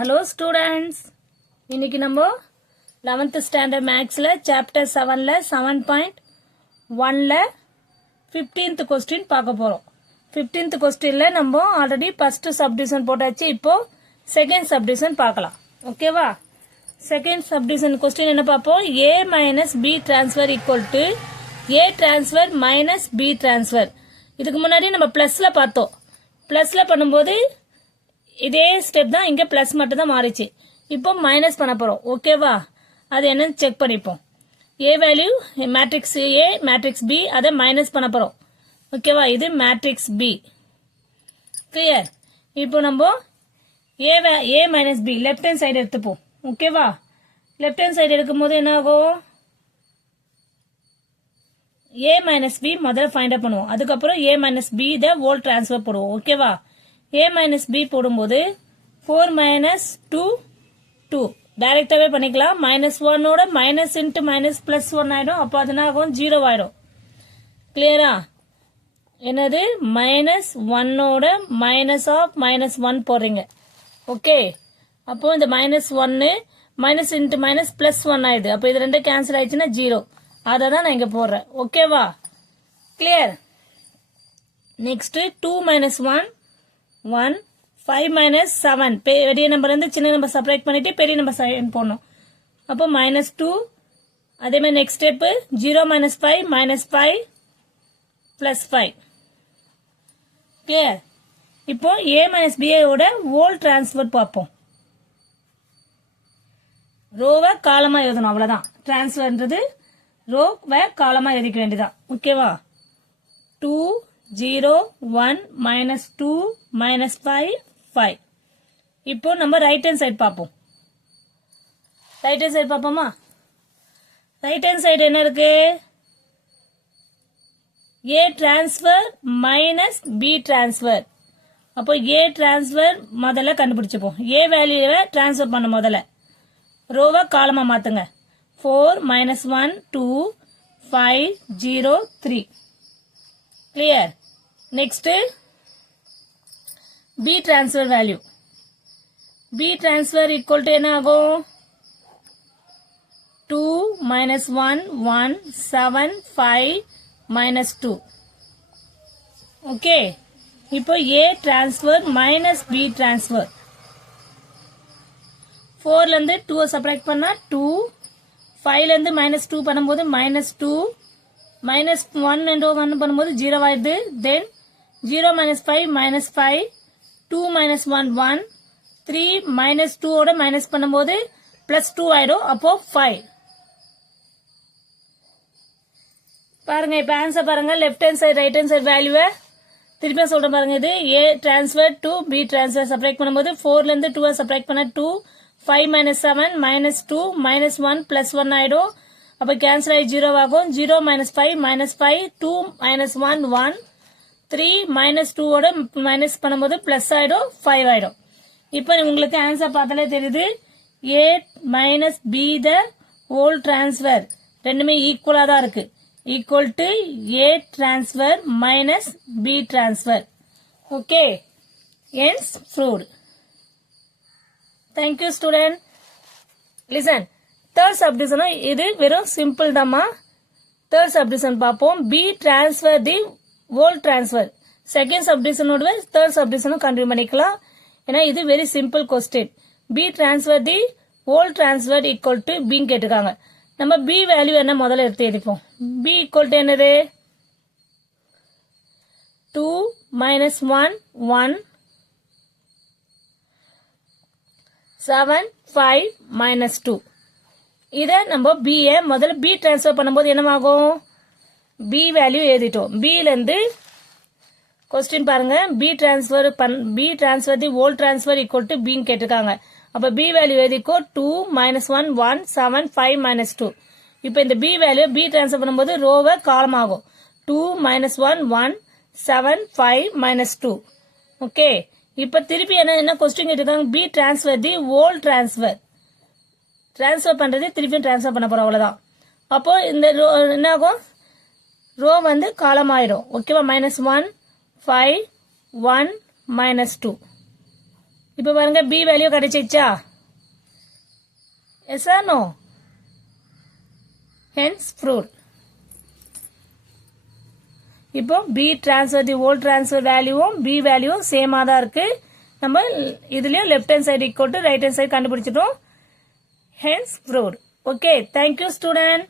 Hello students, இன்னைக்கு நம்ம 11th standard mathsல chapter 7ல 7.1ல 15th question பார்க்க போறோம். 15th questionல நம்ம already first subdivision போட்டாச்சு. இப்போ second subdivision பார்க்கலாம். ஓகேவா? second subdivision question என்ன பார்ப்போம்? a minus b transfer equal to a transfer minus b transfer. இதுக்கு முன்னாடி நம்ம பிளஸ்ல பார்த்தோம். பிளஸ்ல பண்ணும்போது இதே ஸ்டெப் தான் இங்க பிளஸ் மட்டும் தான் மாறிச்சு. இப்போ மைனஸ் பண்ண போறோம். ஓகேவா? அது என்னன்னு செக் பண்ணிப்போம். a value matrix a matrix b அதை மைனஸ் பண்ண போறோம். ஓகேவா? இது மேட்ரிக்ஸ் b. கிளியர்? இப்போ நம்ம a minus b left hand side எடுத்துப்போம். ஓகேவா? லெஃப்ட் ஹேண்ட் சைடு எடுக்கும்போது என்ன ஆகும்? a மைனஸ் b முதல்ல ஃபைண்ட் அவுட் பண்ணுவோம். அதுக்கப்புறம் a minus b the whole transfer போடுவோம். ஓகேவா? a minus b போடும்போது 4 minus 2 2 டைரக்டாவே பண்ணிக்கலாம். minus 1 ஓட minus into minus plus 1 ஆயிடும். அப்போ அது என்ன ஆகும்? 0 ஆயிடும். கிளியரா? என்னது? minus 1 ஓட minus of minus 1 போடுறீங்க. ஓகே, அப்போ இந்த minus 1 minus into minus plus 1 ஆயிடுது. அப்போ இது ரெண்டு கேன்சல் ஆயிடுச்சுன்னா 0. அதை தான் நான் இங்க போடுறேன். ஓகேவா? கிளியர்? நெக்ஸ்ட் 2 minus 1 1 5 minus 7 பெரிய நம்பர் இருந்து சின்ன நம்பர் செப்பரேட் பண்ணிட்டு பெரிய நம்பர் சைன் போடணும். அப்போ மைனஸ் 2. அதே மாதிரி next step 0 minus 5 minus 5 plus 5. Clear? இப்போ a minus b ஓட ஹோல் டிரான்ஸ்ஃபர் பார்ப்போம். ரோவை காலமா எழுதணும், அவ்வளவுதான். டிரான்ஸ்ஃபர்ன்றது ரோவை காலமா எழுதிக்க வேண்டியதான். ஓகேவா? 2 0 1 minus 2 minus 5 5. இப்போ நம்ம ரைட் ஹேண்ட் சைடு பார்ப்போம். ரைட் ஹேண்ட் சைடு பார்ப்போமா? ரைட் ஹேண்ட் சைடு என்ன இருக்கு? a transfer minus b transfer. அப்போ a டிரான்ஸ்ஃபர் முதல்ல கண்டுபிடிச்சுப்போம். a வேல்யூவை டிரான்ஸ்ஃபர் பண்ண முதல்ல ரோவை காலமா மாத்துங்க. 4 minus 1 2 5 0 3. Clear? Next, B transfer value. B transfer equal to என்ன ஆகும்? 2 minus 1 1 7 5 minus 2. Okay. இப்போ A transfer minus B transfer. 4ல இருந்து 2 செப்பரேட் பண்ணா 2, 5ல இருந்து minus 2 பண்ணும்போது minus 2, minus 1 and 1 பண்ணும்போது 0 ஆயிடுது. Then 0 minus 5 minus 5, 2 minus 1 1, 3 minus 2 ஓட minus பண்ணும்போது plus 2 ஆயிடும். அப்போ 5. பாருங்க, இப்ப ஆன்சர் பாருங்க. Left hand side right hand side வேல்யூவை திருப்பி சொல்றேன் பாருங்க. இது a transfer to b transfer separate பண்ணும்போது 4ல இருந்து 2 செப்பரேட் பண்ண 2, 5 minus 7 minus 2 minus 1 plus 1 ஆயிடும். அப்ப கேன்சல் ஆகி 0 ஆகும். 0 minus 5 minus 5, 2 minus 1 1, 3 minus 2 ஓட மைனஸ் பண்ணும்போது பிளஸ் ஆயிடும், 5 ஆயிடும். இப்ப உங்களுக்கு ஆன்சர் பார்த்தாலே தெரியுது. a minus b the whole transfer ரெண்டுமே ஈக்குவலா தான் இருக்கு. Equal to a transfer minus b transfer. Okay, hence proved. Thank you student. Listen. Third subdivision இது வெறும் சிம்பிள் தாம்மா. தேர்ட் சப்டிவிஷன் பார்ப்போம். B transfer the whole transfer. Second சப்டிவிஷனோட third சப்டிவிஷனும் கண்டினியூ பண்ணிக்கலாம். ஏன்னா இது very simple question. B transfer the whole transfer equal to பின்னு கேட்டுக்காங்க. நம்ம பி வேல்யூ என்ன முதல்ல எடுத்து எழுதிப்போம். பி ஈக்குவல் டு என்னது? 2 minus 1 1 7 5 minus 2. இத நம்ம b முதல்ல b டிரான்ஸ்ஃபர் பண்ணும்போது என்னவாகும்? b வேல்யூ எழுதிட்டோம். b ல இருந்து क्वेश्चन பாருங்க. b transfer the whole transfer equal to b ன்னு கேட்டிருக்காங்க. அப்ப b வேல்யூ எழுதிக்கோ. 2 minus 1 1 7 5 minus 2. இப்போ இந்த b வேல்யூ b டிரான்ஸ்ஃபர் பண்ணும்போது ரோவை காலம் ஆகும். 2 minus 1 1 7 5 minus 2. ஓகே, இப்ப திருப்பி என்ன क्वेश्चन கேட்டிருக்காங்க? b transfer the whole transfer. Transfer பண்றது திருப்பி டிரான்ஸ்ஃபர் பண்ண போறோம், அவ்வளவுதான். அப்போ இந்த என்ன ஆகும்? ரோ வந்து காலம் ஆயிடும். ஓகேவா? -1 5 1 -2. இப்போ பாருங்க பி வேல்யூ கிடைச்சிச்சா? Yes or no? Hence proved. இப்போ B transfer the whole transfer வேல்யூவும் பி வேல்யூவும் சேமா தான் இருக்கு. நம்ம இதுலயும் left hand side equal to right hand side கண்டுபிடிச்சிட்டோம். Hence proved. Okay, thank you student.